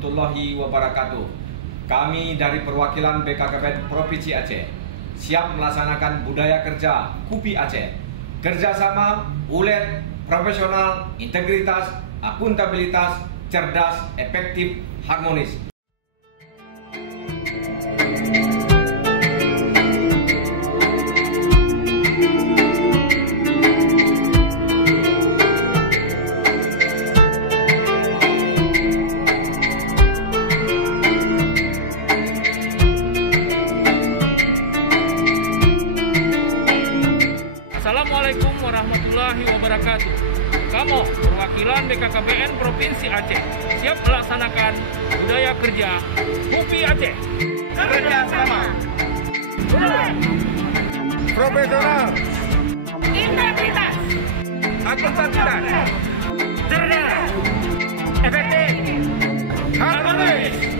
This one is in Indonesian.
warahmatullahi wabarakatuh. Kami dari perwakilan BKKBN Provinsi Aceh siap melaksanakan budaya kerja KUPI Aceh. Kerjasama, ulet, profesional, integritas, akuntabilitas, cerdas, efektif, harmonis. Assalamualaikum warahmatullahi wabarakatuh. Kami perwakilan BKKBN Provinsi Aceh siap melaksanakan budaya kerja KUPI Aceh. Kerjasama, profesional, integritas, akuntabilitas, Cerdas, efektif, harmonis.